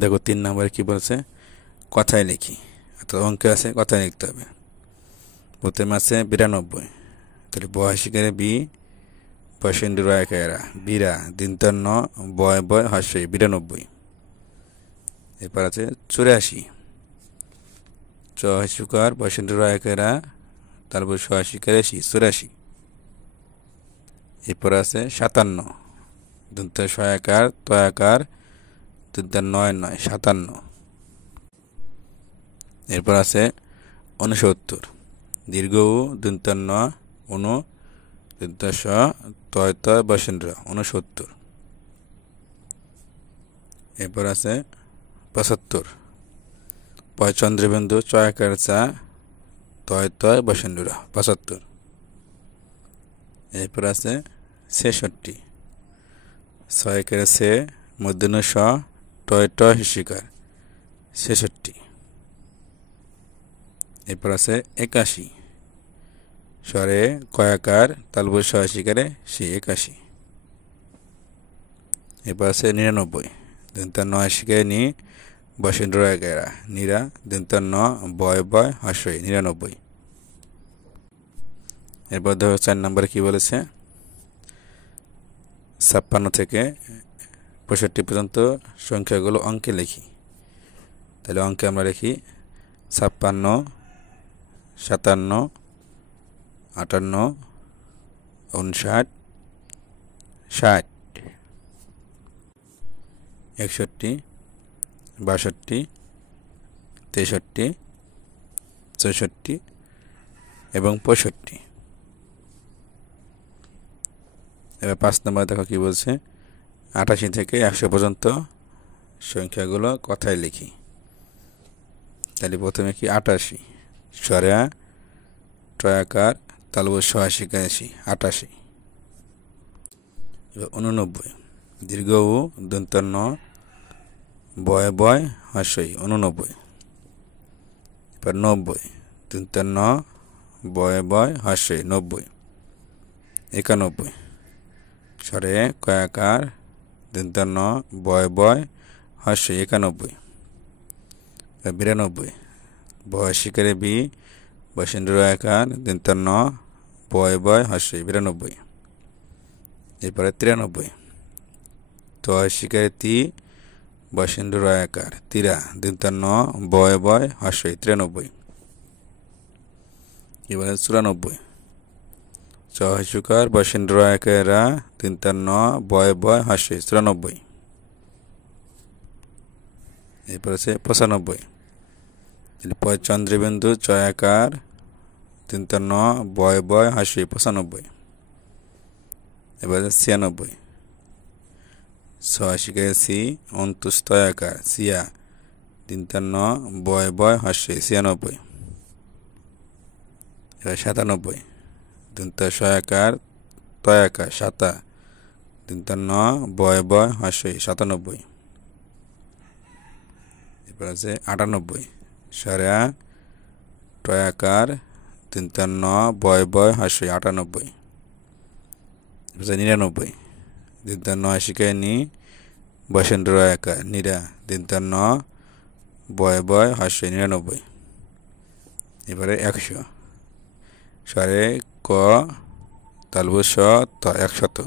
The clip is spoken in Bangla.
দেখো 3 নম্বরে কি বলছে, কথায় লিখি। অর্থাৎ অঙ্কে আছে কথায় লিখতে হবে। প্রথমে আছে 92, তাহলে বয়সিকারে বি বসেন্দ্র রায়কেরা বিরা দিনতন্ন বয় বয় হর্ষই 92। এরপর আছে 84, চুকার বসেন্দ্র রায়কেরা তারপর সহাশিকারে সি 84। এরপর আছে 57, দন্ত সহায়কার তয়াকার দন্ত 99 57। এরপর আছে 69, দীর্ঘ উ দন্তন্য অনু দন্ত স তয় তয় বসেন্দ্র 69। এরপর আছে 75, পয় চন্দ্রবিন্দু চয়াকার চা তয় তয় বসেন্দ্র 75। এরপর আছে 66, ছয়কের সে মধ্যনু স টয় টয় শিকার 66। এরপর আছে 81, স্বরে কয়াকার তালব সহাশিকারে সে 81। এরপর আছে 99, দন্ত নয় শিকারে নি বসেন্দ্র রায়কেরা নিরা দন্ত ন বয় বয় হর্ষই 99। এরপর দেখো 4 নম্বরে কি বলেছে, 56 থেকে 65 পর্যন্ত সংখ্যাগুলো অঙ্কে লিখি। তাহলে অঙ্কে আমরা লিখি 56, 57, 58, 59, 60, 61, 62, 63, 64 এবং 65। এবার 5 নম্বর দেখো কি বলছে, 88 থেকে 100 পর্যন্ত সংখ্যাগুলো কথায় লিখি। তাহলে প্রথমে কি 88, স্বরা টয়াকার তালব সহাশিকাশি 88। এবার 89, দীর্ঘ উ দন্তন্য বয় বয় হর্ষই 89। এবার 90, দন্তন্য বয় বয় হর্ষই 90। 91, স্বরে কয়াকার দন্তন্য বয় বয় হর্ষই 91। 92, বয়সিকারে বি বসেন্দ্র আকার দন্তন্য বয় বয় হর্ষই 92। এরপরে 93, তয়সিকারে তি বসেন্দ্র আকার তিরা দন্তন্য বয় বয় হর্ষই 93। এবারে 94, চহসুকার বসেন্দ্র আকারা দন্তন্য বয় বয় হর্ষই 94। এরপর আছে 95, পয় চন্দ্রবিন্দু চয়াকার দন্তন্য বয় বয় হর্ষই 95। এবার 96, সহাশিকায় সি অন্তুস্তয়াকার সিয়া দন্তন্য বয় বয় হর্ষই 96। এবার 97, দন্ত সয়াকার তয়াকার সাতা দন্তন্য বয় বয় হর্ষই 97। এরপর আছে 98, স্বরা টয়াকার দন্তন্য বয় বয় হর্ষই 98। এরপর 99, দন্তন্য শিকায় নি বসেন্দ্র আকার নিরা দন্তন্য বয় বয় হর্ষই 99। এবারে 100, স্বরে ক তালব স ত 100।